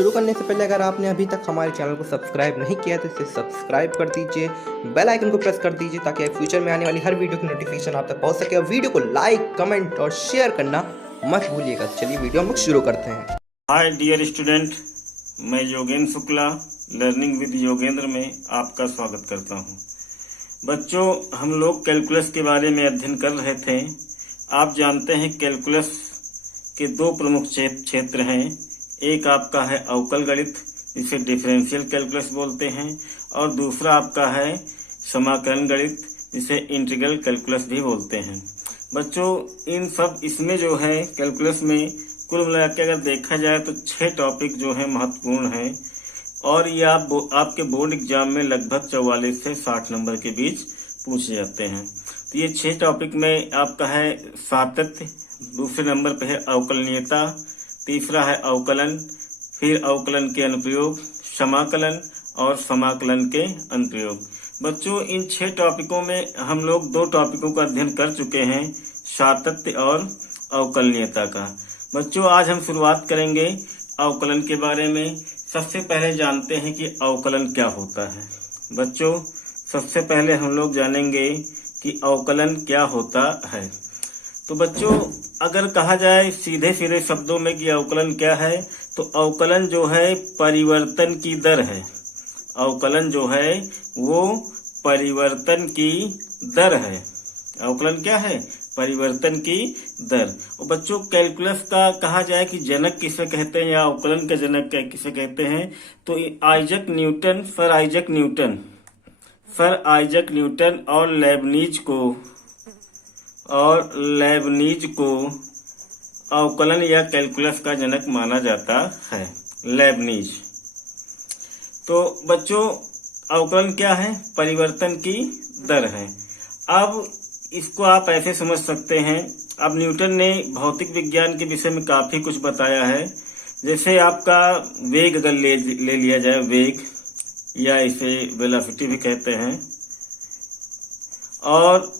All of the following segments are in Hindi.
शुरू करने से पहले अगर आपने अभी तक हमारे चैनल को सब्सक्राइब नहीं किया तो इसे सब्सक्राइब कर दीजिए, बेल आइकन को प्रेस कर दीजिए ताकि फ्यूचर में आने वाली हर वीडियो की नोटिफिकेशन आप तक पहुंच सके। और वीडियो को लाइक, कमेंट और शेयर करना मत भूलिएगा। चलिए वीडियो हम लोग शुरू करते हैं। हाय डियर स्टूडेंट, मैं योगेंद्र शुक्ला लर्निंग विद योगेंद्र में आपका स्वागत करता हूं। बच्चों, हम लोग कैलकुलस के बारे में अध्ययन कर रहे थे। आप जानते हैं कैलकुलस के दो प्रमुख क्षेत्र हैं। एक आपका है अवकल गणित, जिसे डिफरेंशियल कैलकुलस बोलते हैं, और दूसरा आपका है समाकलन गणित, जिसे इंटीग्रल कैलकुलस भी बोलते हैं। बच्चों, इन सब इसमें जो है कैलकुलस में कुल मिला के अगर देखा जाए तो 6 टॉपिक जो है महत्वपूर्ण हैं, और ये आपके बोर्ड एग्जाम में लगभग 44 से 60 नंबर के बीच पूछे जाते हैं। तो ये 6 टॉपिक में आपका है सातत्य, दूसरे नंबर पे है अवकलनीयता, तीसरा है अवकलन, फिर अवकलन के अनुप्रयोग, समाकलन और समाकलन के अनुप्रयोग। बच्चों, इन 6 टॉपिकों में हम लोग 2 टॉपिकों का अध्ययन कर चुके हैं, सातत्य और अवकलनीयता का। बच्चों, आज हम शुरुआत करेंगे अवकलन के बारे में। सबसे पहले जानते हैं कि अवकलन क्या होता है। बच्चों, सबसे पहले हम लोग जानेंगे कि अवकलन क्या होता है। तो बच्चों, अगर कहा जाए सीधे सीधे शब्दों में कि अवकलन क्या है, तो अवकलन जो है परिवर्तन की दर है। अवकलन जो है वो परिवर्तन की दर है। अवकलन क्या है? परिवर्तन की दर। और बच्चों, कैलकुलस का कहा जाए कि जनक किसे कहते हैं या अवकलन के जनक किसे कहते हैं, तो Isaac Newton, sir Isaac Newton और लेबनीज को अवकलन या कैलकुलस का जनक माना जाता है, लेबनीज। तो बच्चों, अवकलन क्या है? परिवर्तन की दर है। अब इसको आप ऐसे समझ सकते हैं, अब न्यूटन ने भौतिक विज्ञान के विषय में काफी कुछ बताया है। जैसे आपका वेग अगर ले लिया जाए, वेग या इसे वेलोसिटी भी कहते हैं, और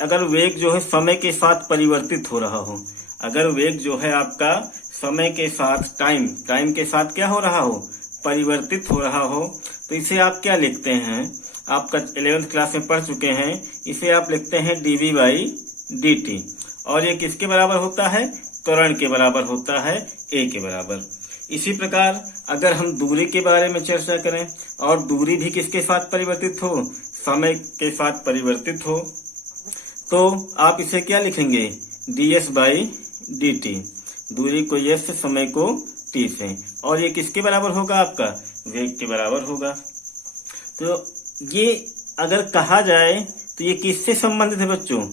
अगर वेग जो है समय के साथ परिवर्तित हो रहा हो, अगर वेग जो है आपका समय के साथ टाइम के साथ क्या हो रहा हो? परिवर्तित हो रहा हो, तो इसे आप क्या लिखते हैं? आपका 11th क्लास में पढ़ चुके हैं। इसे आप लिखते हैं dv/dt, और ये किसके बराबर होता है? त्वरण के बराबर होता है, a के बराबर। इसी प्रकार अगर हम दूरी के बारे में चर्चा करें, और दूरी भी किसके साथ परिवर्तित हो? समय के साथ परिवर्तित हो, तो आप इसे क्या लिखेंगे? ds/dt। दूरी को s से, समय को t से, और ये किसके बराबर होगा? आपका वेग के बराबर होगा। तो ये अगर कहा जाए तो ये किससे संबंधित है बच्चों?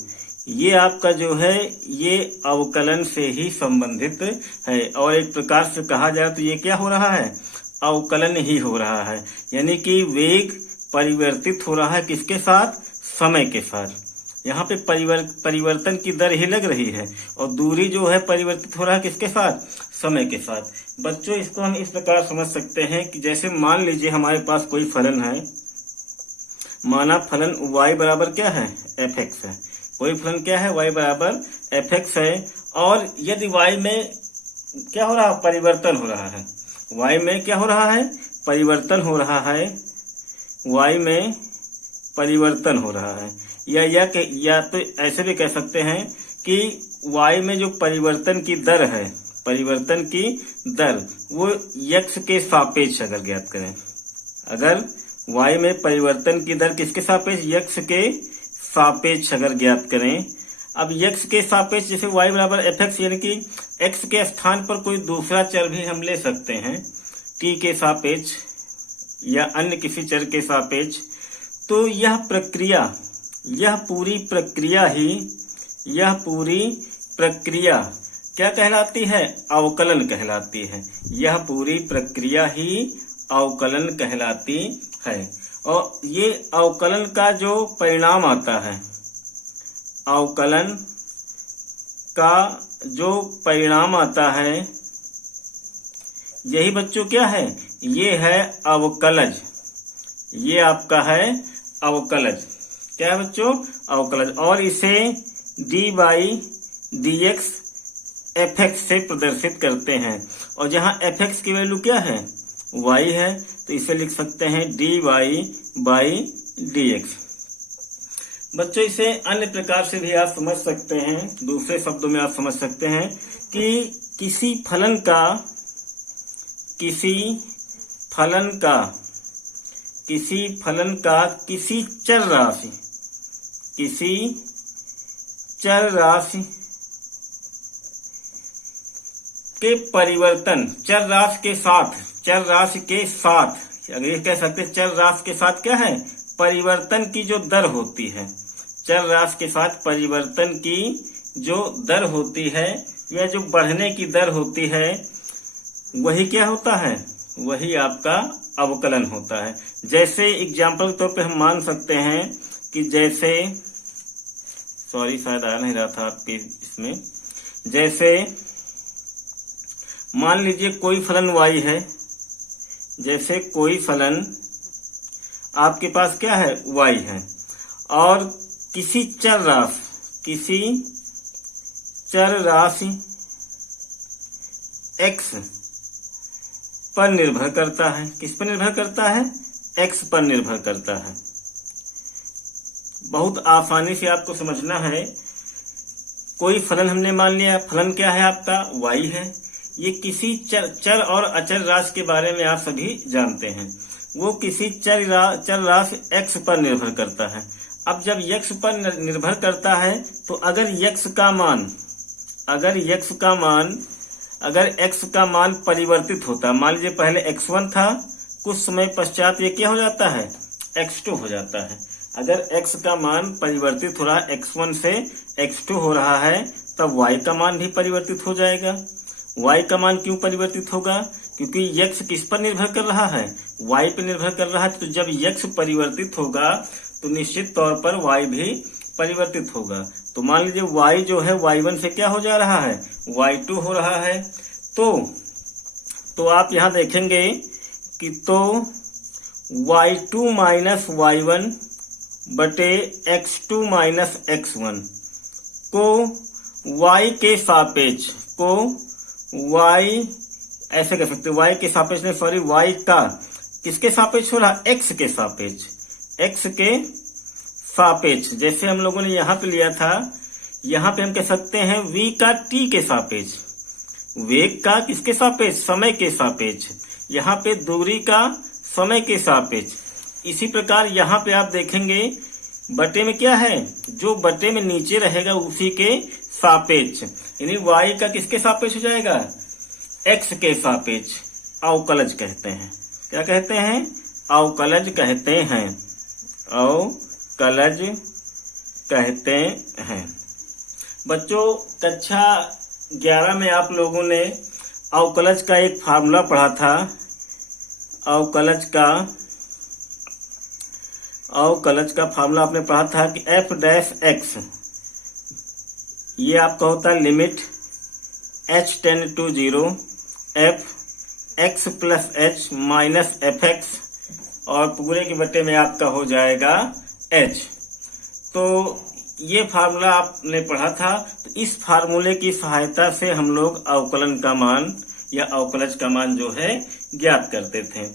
ये आपका जो है ये अवकलन से ही संबंधित है, और एक प्रकार से कहा जाए तो ये क्या हो रहा है? अवकलन ही हो रहा है। यानी कि वेग परिवर्तित हो रहा है किसके साथ? समय के साथ। यहाँ पे परिवर्तन की दर ही लग रही है, और दूरी जो है परिवर्तित हो रहा है किसके साथ? समय के साथ। बच्चों, इसको हम इस प्रकार समझ सकते हैं कि जैसे मान लीजिए हमारे पास कोई फलन है, माना फलन y बराबर क्या है? fx है। कोई फलन क्या है? y बराबर fx है, और यदि y में क्या हो रहा है? परिवर्तन हो रहा है। y में क्या हो रहा है? परिवर्तन हो रहा है। y में परिवर्तन हो रहा है, या तो ऐसे भी कह सकते हैं कि y में जो परिवर्तन की दर है, परिवर्तन की दर वो x के सापेक्ष अगर ज्ञात करें, अगर y में परिवर्तन की दर किसके सापेक्ष? x के सापेक्ष अगर ज्ञात करें। अब x के सापेक्ष, जैसे y बराबर fx, यानी कि x के स्थान पर कोई दूसरा चर भी हम ले सकते हैं, t के सापेक्ष या अन्य किसी चर के सापेक्ष। तो यह पूरी प्रक्रिया क्या कहलाती है? अवकलन कहलाती है। यह पूरी प्रक्रिया ही अवकलन कहलाती है। और ये अवकलन का जो परिणाम आता है, अवकलन का जो परिणाम आता है, यही बच्चों क्या है? ये है अवकलज। ये आपका है अवकलज। क्या है बच्चों? अवकलज। और इसे d/dx fx से प्रदर्शित करते हैं। और जहां fx की वैल्यू क्या है, y है, तो इसे लिख सकते हैं dy बाई dx। बच्चों इसे अन्य प्रकार से भी आप समझ सकते हैं, दूसरे शब्दों में आप समझ सकते हैं कि किसी फलन का किसी चर राशि के परिवर्तन, चर राशि के साथ अगर ये कह सकते हैं, चर राशि के साथ क्या है, परिवर्तन की जो दर होती है, चर राशि के साथ परिवर्तन की जो दर होती है या जो बढ़ने की दर होती है, वही क्या होता है, वही आपका अवकलन होता है। जैसे एग्जाम्पल के तौर पे हम मान सकते हैं कि जैसे, सॉरी शायद आ नहीं रहा था आपके इसमें, जैसे मान लीजिए कोई फलन y है, जैसे कोई फलन आपके पास क्या है, y है, और किसी चर राशि x पर निर्भर करता है। किस पर निर्भर करता है, x पर निर्भर करता है। बहुत आसानी से आपको समझना है। कोई फलन हमने मान लिया, फलन क्या है आपका, y है। ये किसी चर और अचर राशि के बारे में आप सभी जानते हैं। वो किसी चर राशि x पर निर्भर करता है। अब जब x पर निर्भर करता है तो अगर x का मान परिवर्तित होता, मान लीजिए पहले x1 था, कुछ समय पश्चात ये क्या हो जाता है, x2 हो जाता है। अगर x का मान परिवर्तित हो रहा है, x1 से x2 हो रहा है, तब y का मान भी परिवर्तित हो जाएगा। y का मान क्यों परिवर्तित होगा, क्योंकि x किस पर निर्भर कर रहा है, y पर निर्भर कर रहा है। तो जब x परिवर्तित होगा तो निश्चित तौर पर y भी परिवर्तित होगा। तो मान लीजिए y जो है y1 से क्या हो जा रहा है, y2 हो रहा है। तो आप यहाँ देखेंगे कि तो y2 माइनस y1 बटे x2 माइनस x1 को y के सापेक्ष, ऐसे कह सकते, y के सापेक्ष में, सॉरी, y का किसके सापेक्ष हो रहा, x के सापेक्ष। जैसे हम लोगों ने यहाँ पे लिया था, यहाँ पे हम कह सकते हैं v का t के सापेक्ष, वेग का किसके सापेक्ष, समय के सापेक्ष। यहाँ पे दूरी का समय के सापेक्ष। इसी प्रकार यहाँ पे आप देखेंगे बटे में क्या है, जो बटे में नीचे रहेगा उसी के सापेक्ष, यानी y का किसके सापेक्ष हो जाएगा, x के सापेक्ष। अवकलज कहते हैं। क्या कहते हैं, अवकलज कहते हैं, अवकलज कहते हैं। बच्चों कक्षा 11 में आप लोगों ने अवकलज का एक फार्मूला पढ़ा था। अवकलज का फार्मूला आपने पढ़ा था कि f डैश x, ये आपका होता है limit h tend to 0 f x plus h minus fx, और पूरे के बटे में आपका हो जाएगा h। तो ये फार्मूला आपने पढ़ा था। तो इस फार्मूले की सहायता से हम लोग अवकलन का मान या अवकलज का मान जो है ज्ञात करते थे।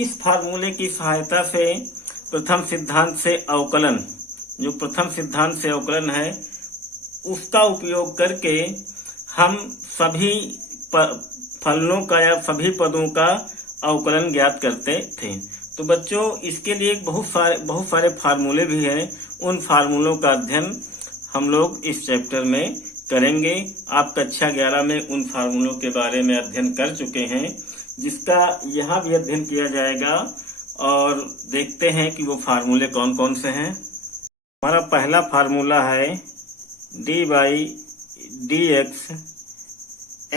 इस फार्मूले की सहायता से प्रथम सिद्धांत से अवकलन है, उसका उपयोग करके हम सभी फलनों का या सभी पदों का अवकलन ज्ञात करते थे। तो बच्चों इसके लिए बहुत सारे फार्मूले भी हैं। उन फार्मूलों का अध्ययन हम लोग इस चैप्टर में करेंगे। आप कक्षा 11 में उन फार्मूलों के बारे में अध्ययन कर चुके हैं, जिसका यहाँ भी अध्ययन किया जाएगा, और देखते हैं कि वो फार्मूले कौन कौन से हैं। हमारा पहला फार्मूला है dy dx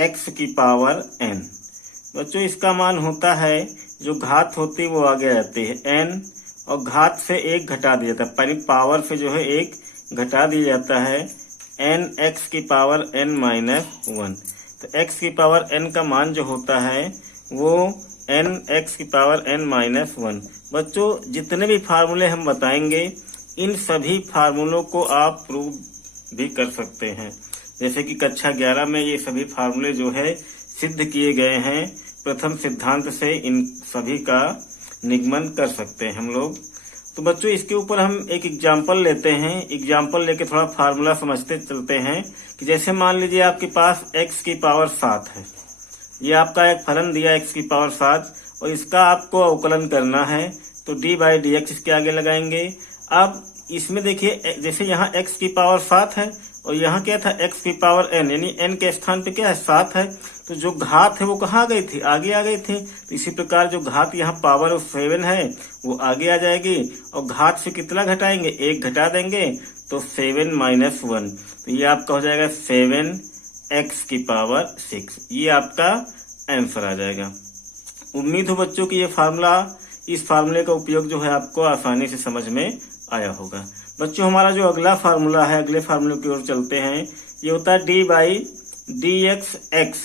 x की पावर n। बच्चों इसका मान होता है, जो घात होती है वो आगे रहती है n, और घात से एक घटा दिया जाता है, पहले पावर से जो है एक घटा दिया जाता है, n x की पावर n माइनस 1। तो x की पावर n का मान जो होता है वो n x की पावर n माइनस 1। बच्चों जितने भी फार्मूले हम बताएंगे, इन सभी फार्मूलों को आप प्रूव भी कर सकते हैं। जैसे कि कक्षा 11 में ये सभी फार्मूले जो है सिद्ध किए गए हैं। प्रथम सिद्धांत से इन सभी का निगमन कर सकते हैं हम लोग। तो बच्चों इसके ऊपर हम एक एग्जाम्पल लेते हैं। एग्जाम्पल लेके थोड़ा फार्मूला समझते चलते हैं कि जैसे मान लीजिए आपके पास x की पावर 7 है। ये आपका एक फलन दिया x की पावर 7 और इसका आपको अवकलन करना है। तो d बाई डी एक्स इसके आगे लगाएंगे। अब इसमें देखिए जैसे यहाँ x की पावर 7 है और यहाँ क्या था x की पावर n, यानी n के स्थान पे क्या है 7 है। तो जो घात है वो कहाँ गई थी, आगे आ गई थी। तो इसी प्रकार जो घात यहाँ पावर 7 है वो आगे आ जाएगी और घात से कितना घटाएंगे, 1 घटा देंगे तो 7 माइनस 1। तो ये आपका हो जाएगा 7x की पावर 6। ये आपका आंसर आ जाएगा। उम्मीद हो बच्चों की ये फार्मूला, इस फार्मूले का उपयोग जो है आपको आसानी से समझ में आया होगा। बच्चों हमारा जो अगला फार्मूला है, अगले फार्मूले की ओर चलते हैं। ये होता है d by D x x.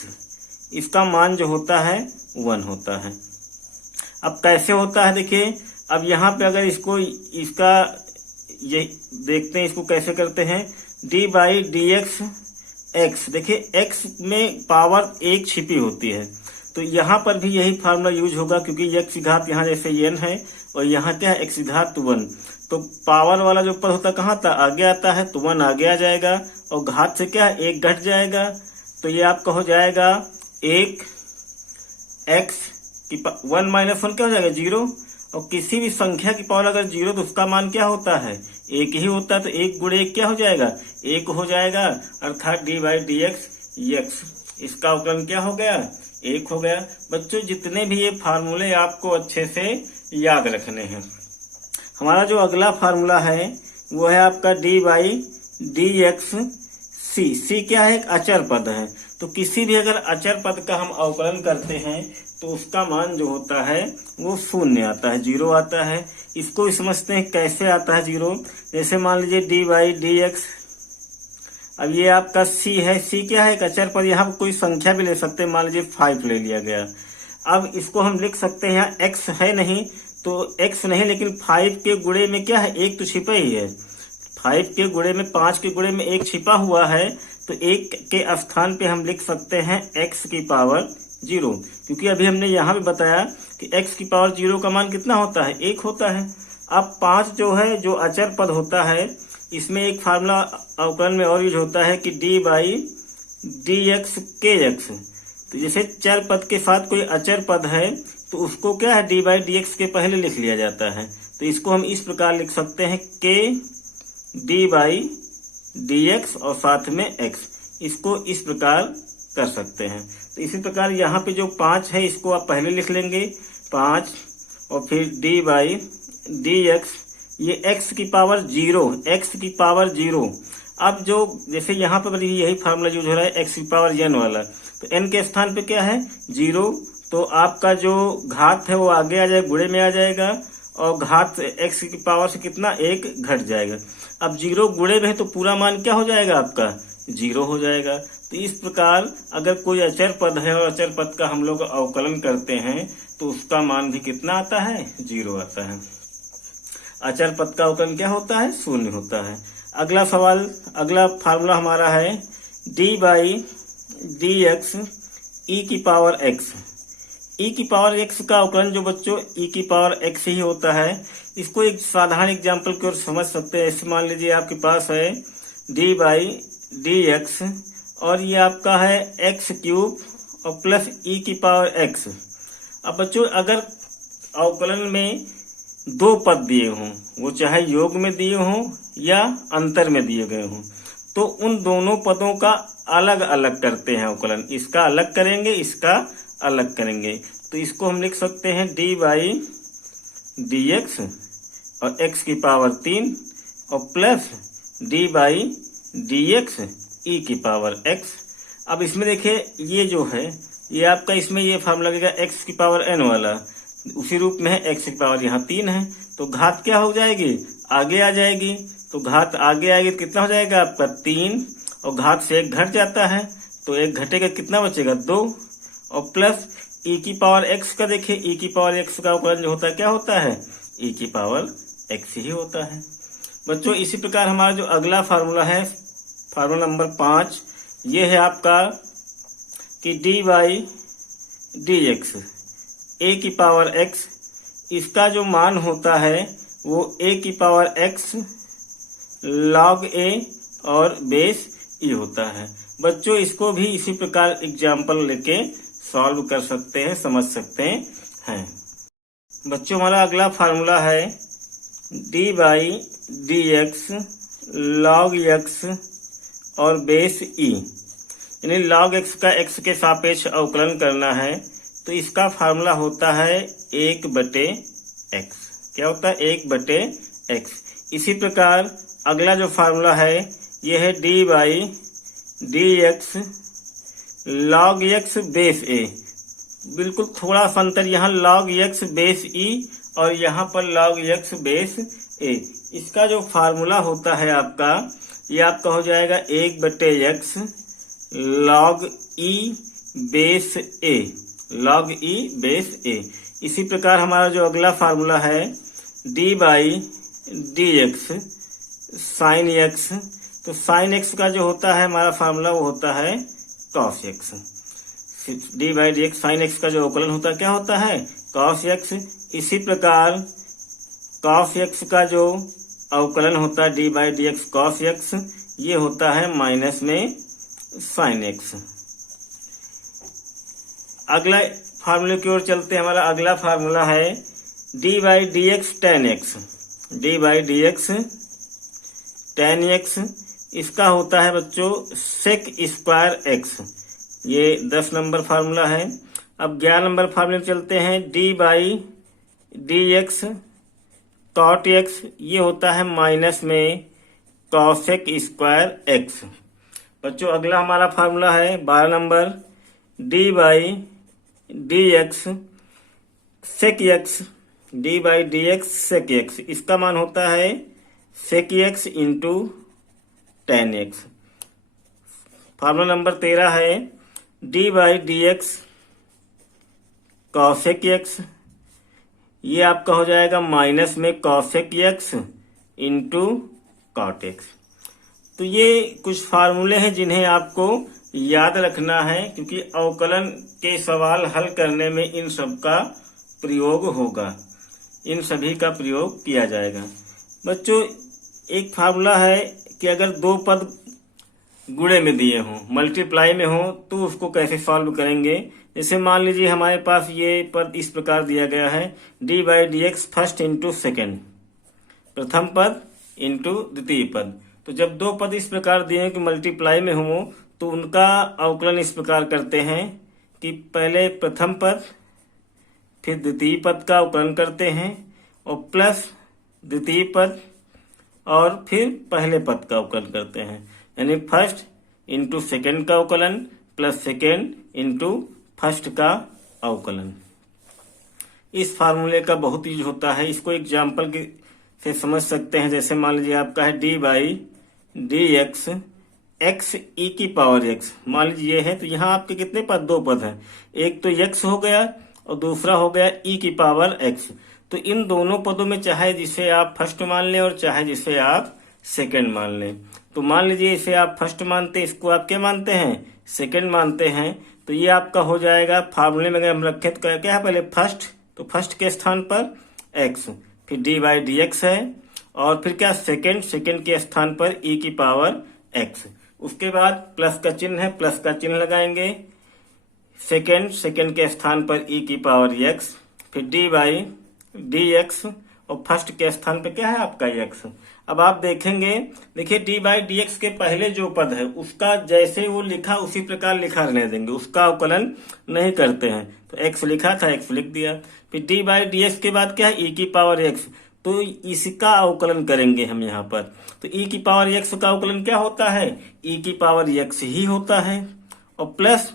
इसका मान जो होता है 1 होता है। अब कैसे होता है देखिए, अब यहाँ पे अगर इसको इसका ये देखते हैं, इसको कैसे करते हैं। d by D x x, देखिए x में पावर 1 छिपी होती है। तो यहाँ पर भी यही फार्मूला यूज होगा क्योंकि x की घात यहाँ जैसे n है और यहाँ क्या है x की घात 1। तो पावर वाला जो ऊपर होता कहाँ था, आगे आता है, तो 1 आगे आ जाएगा और घात से क्या है 1 घट जाएगा। तो ये आपका हो जाएगा 1 x की 1 माइनस 1 क्या हो जाएगा 0। और किसी भी संख्या की पावर अगर 0 तो उसका मान क्या होता है 1 ही होता है। तो 1 गुणे 1 क्या हो जाएगा 1 हो जाएगा, अर्थात d by D x x. इसका अवकलन क्या हो गया 1 हो गया। बच्चों जितने भी ये फार्मूले आपको अच्छे से याद रखने हैं। हमारा जो अगला फार्मूला है वो है आपका d बाई डी एक्स सी। सी क्या है, एक अचर पद है। तो किसी भी अगर अचर पद का हम अवकलन करते हैं तो उसका मान जो होता है वो 0 आता है, 0 आता है। इसको समझते हैं कैसे आता है 0। जैसे मान लीजिए d बाई डी एक्स, अब ये आपका c है। c क्या है, एक अचर पद। यहाँ कोई संख्या भी ले सकते हैं, मान लीजिए 5 ले लिया गया। अब इसको हम लिख सकते हैं, यहाँ x है नहीं तो x नहीं, लेकिन 5 के गुणे में क्या है 1 तो छिपा ही है। 5 के गुणे में 5 के गुणे में 1 छिपा हुआ है। तो 1 के स्थान पे हम लिख सकते हैं x की पावर 0, क्योंकि अभी हमने यहाँ भी बताया कि x की पावर 0 का मान कितना होता है 1 होता है। अब 5 जो है जो अचर पद होता है, इसमें एक फार्मूला अवकलन में और यूज होता है कि d बाई डी एक्स के एक्स। तो जैसे चर पद के साथ कोई अचर पद है तो उसको क्या है d बाई डी एक्स के पहले लिख लिया जाता है। तो इसको हम इस प्रकार लिख सकते हैं k d by D x और साथ में x। इसको इस प्रकार कर सकते हैं। तो इसी प्रकार यहाँ पे जो 5 है इसको आप पहले लिख लेंगे 5 और फिर d बाई डी एक्स, ये x की पावर 0, x की पावर 0। अब जो जैसे यहाँ पर यही फार्मूला यूज हो रहा है x की पावर n वाला, तो n के स्थान पे क्या है 0। तो आपका जो घात है वो आगे आ जाएगा, गुणे में आ जाएगा और घात x की पावर से कितना 1 घट जाएगा। अब 0 गुणे में है तो पूरा मान क्या हो जाएगा आपका 0 हो जाएगा। तो इस प्रकार अगर कोई अचर पद है और अचर पद का हम लोग अवकलन करते हैं तो उसका मान भी कितना आता है 0 आता है। अचर पद का अवकलन क्या होता है 0 होता है। अगला सवाल, अगला फार्मूला हमारा है d by D x e की पावर x। e की पावर x का अवकलन जो बच्चों e की पावर x ही होता है। इसको एक साधारण एग्जाम्पल की ओर समझ सकते हैं। ऐसे मान लीजिए आपके पास है d बाई डी एक्स और ये आपका है x क्यूब और प्लस e की पावर x। अब बच्चों अगर अवकलन में 2 पद दिए हों, वो चाहे योग में दिए हों या अंतर में दिए गए हों, तो उन दोनों पदों का अलग अलग करते हैं अवकलन। इसका अलग करेंगे, इसका अलग करेंगे। तो इसको हम लिख सकते हैं d बाई डी एक्स और x की पावर 3 और plus d by D x e की पावर x। अब इसमें देखिए ये जो है ये आपका, इसमें ये फार्मूला लगेगा x की पावर n वाला, उसी रूप में है। x की पावर यहाँ 3 है तो घात क्या हो जाएगी आगे आ जाएगी। तो घात आगे आएगी तो कितना हो जाएगा आपका 3 और घात से 1 घट जाता है तो 1 घटेगा, कितना बचेगा 2 और प्लस e की पावर x का देखिए e की पावर x का अवकलन जो होता है क्या होता है e की पावर x ही होता है। बच्चों इसी प्रकार हमारा जो अगला फार्मूला है, फार्मूला नंबर 5, ये है आपका कि डी बाई डी एक्स ए की पावर एक्स, इसका जो मान होता है वो ए की पावर एक्स log ए और बेस ई होता है। बच्चों इसको भी इसी प्रकार एग्जाम्पल लेके सॉल्व कर सकते हैं, समझ सकते हैं। बच्चों हमारा अगला फार्मूला है D by D x log x और बेस ई, यानी log एक्स का एक्स के सापेक्ष अवकलन करना है। तो इसका फार्मूला होता है 1/x। क्या होता है? 1/x। इसी प्रकार अगला जो फार्मूला है यह है D by D x log x base a. बिल्कुल थोड़ा सा अंतर, यहाँ log एक्स बेस ई और यहाँ पर log एक्स बेस ए। इसका जो फार्मूला होता है आपका, ये आपका हो जाएगा 1/x log ई बेस ए, log ई बेस ए। इसी प्रकार हमारा जो अगला फार्मूला है D by D x sine x, तो साइन एक्स का जो होता है हमारा फार्मूला वो होता है cos x. D by D x sine x का जो अवकलन होता है क्या होता है? Cos x. इसी प्रकार कॉस एक्स का जो अवकलन होता है D by D x cos x, ये होता है माइनस में साइन एक्स। अगला फार्मूले की ओर चलते हैं। हमारा अगला फार्मूला है D by D x ten x, D by D x ten x. इसका होता है बच्चों सेक स्क्वायर एक्स, ये 10 नंबर फार्मूला है। अब 11 नंबर फार्मूले चलते हैं D by D X cot X, ये होता है माइनस में कॉसेक स्क्वायर एक्स। बच्चों अगला हमारा फार्मूला है 12 number D by D X sec X, D by D X sec X. इसका मान होता है sec X into tan X. फार्मूला नंबर 13 है D by D X cosec X, ये आपका हो जाएगा माइनस में cosec X into cot X. तो ये कुछ फार्मूले हैं जिन्हें आपको याद रखना है, क्योंकि अवकलन के सवाल हल करने में इन सब का प्रयोग होगा, इन सभी का प्रयोग किया जाएगा। बच्चों एक फार्मूला है कि अगर दो पद गुणे में दिए हों, मल्टीप्लाई में हो, तो उसको कैसे सॉल्व करेंगे। जैसे मान लीजिए हमारे पास ये पद इस प्रकार दिया गया है D by D x first into second, प्रथम पद इंटू द्वितीय पद। तो जब दो पद इस प्रकार दिए हैं कि मल्टीप्लाई में हो, तो उनका अवकलन इस प्रकार करते हैं कि पहले प्रथम पद फिर द्वितीय पद का अवकलन करते हैं और प्लस द्वितीय पद और फिर पहले पद का अवकलन करते हैं, यानी फर्स्ट इंटू सेकेंड का अवकलन प्लस सेकेंड इंटू फर्स्ट का अवकलन। इस फार्मूले का बहुत यूज होता है, इसको एग्जाम्पल से समझ सकते हैं। जैसे मान लीजिए आपका है D by D x x e की पावर एक्स, मान लीजिए ये है, तो यहाँ आपके कितने पद? दो पद हैं, एक तो एक्स हो गया और दूसरा हो गया ई की पावर एक्स। तो इन दोनों पदों में चाहे जिसे आप फर्स्ट मान लें और चाहे जिसे आप सेकंड मान लें। तो मान लीजिए इसे आप फर्स्ट मानते हैं, इसको आप क्या मानते हैं? सेकंड मानते हैं। तो ये आपका हो जाएगा फार्मूले में अगर हम रखें तो क्या है? पहले फर्स्ट, तो फर्स्ट के स्थान पर एक्स, फिर डी बाई डी एक्स है, और फिर क्या? सेकंड, सेकंड के स्थान पर ई की पावर एक्स। उसके बाद प्लस का चिन्ह है, प्लस का चिन्ह लगाएंगे, सेकंड, सेकंड के स्थान पर ई की पावर एक्स, फिर डी बाई डी एक्स और फर्स्ट के स्थान पर क्या है आपका एक्स। अब आप देखेंगे, देखिए डी बाई डी एक्स के पहले जो पद है उसका जैसे वो लिखा उसी प्रकार लिखा रहने देंगे, उसका अवकलन नहीं करते हैं। तो एक्स लिखा था, एक्स लिख दिया। फिर डी बाई डी एक्स के बाद क्या है? ई की पावर एक्स, तो इसका अवकलन करेंगे हम यहाँ पर। तो ई की पावर एक्स का अवकलन क्या होता है? ई की पावर एक्स ही होता है, और प्लस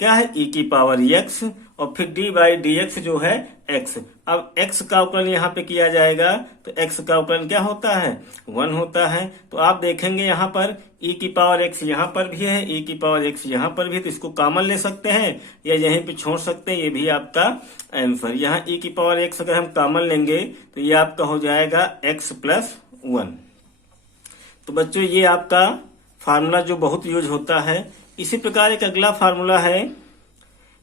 क्या है? ई की पावर एक्स, और फिर डी बाई डी एक्स जो है एक्स। अब एक्स का अवकलन यहाँ पे किया जाएगा, तो एक्स का अवकलन क्या होता है? 1 होता है। तो आप देखेंगे यहाँ पर ई की पावर एक्स यहाँ पर भी है, ई की पावर एक्स यहाँ पर भी, तो इसको कॉमन ले सकते हैं या यहीं पे छोड़ सकते हैं, ये भी आपका आंसर। यहाँ ई की पावर एक्स अगर हम कॉमन लेंगे तो ये आपका हो जाएगा एक्स प्लस 1। तो बच्चों ये आपका फार्मूला जो बहुत यूज होता है। इसी प्रकार एक अगला फार्मूला है,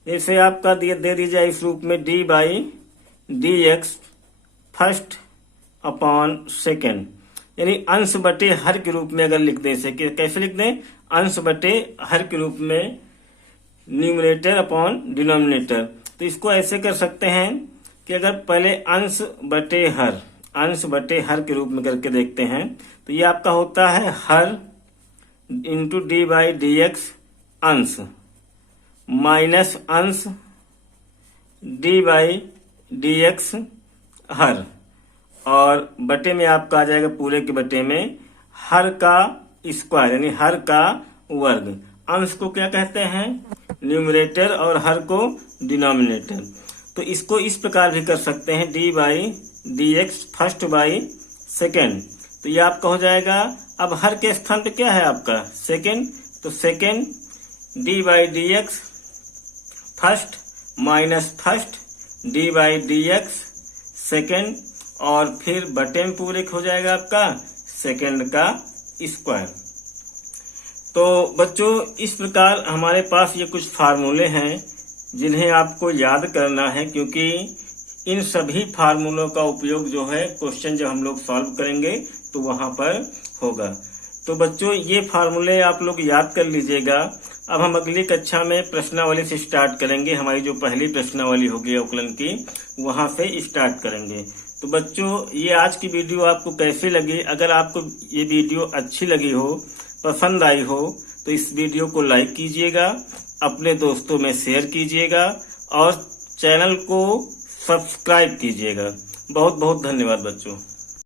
जैसे आपका दे दीजिए इस रूप में D by D x first upon second, यानी अंश बटे हर के रूप में अगर लिख दें, इसे कैसे लिख दें, अंश बटे हर के रूप में, न्यूमरेटर अपॉन डिनोमिनेटर। तो इसको ऐसे कर सकते हैं कि अगर पहले अंश बटे हर के रूप में करके देखते हैं, तो ये आपका होता है हर into d by D x अंश माइनस अंश डी बाई डी एक्स हर, और बटे में आपका आ जाएगा पूरे के बटे में हर का स्क्वायर, यानी हर का वर्ग। अंश को क्या कहते हैं, न्यूमरेटर, और हर को डिनोमिनेटर। तो इसको इस प्रकार भी कर सकते हैं, D by D x first by second. तो ये आपका हो जाएगा, अब हर के स्थान पे क्या है आपका सेकेंड, तो second D by D x first minus first D by D x second, और फिर बटे में पूरे हो जाएगा आपका सेकेंड का स्क्वायर। तो बच्चों इस प्रकार हमारे पास ये कुछ फार्मूले हैं जिन्हें आपको याद करना है, क्योंकि इन सभी फार्मूलों का उपयोग जो है क्वेश्चन जब हम लोग सॉल्व करेंगे तो वहां पर होगा। तो बच्चों ये फार्मूले आप लोग याद कर लीजिएगा। अब हम अगली कक्षा में प्रश्नावली से स्टार्ट करेंगे, हमारी जो पहली प्रश्नावली होगी अवकलन की, वहां से स्टार्ट करेंगे। तो बच्चों ये आज की वीडियो आपको कैसी लगी, अगर आपको ये वीडियो अच्छी लगी हो, पसंद आई हो, तो इस वीडियो को लाइक कीजिएगा, अपने दोस्तों में शेयर कीजिएगा और चैनल को सब्सक्राइब कीजिएगा। बहुत बहुत धन्यवाद बच्चों।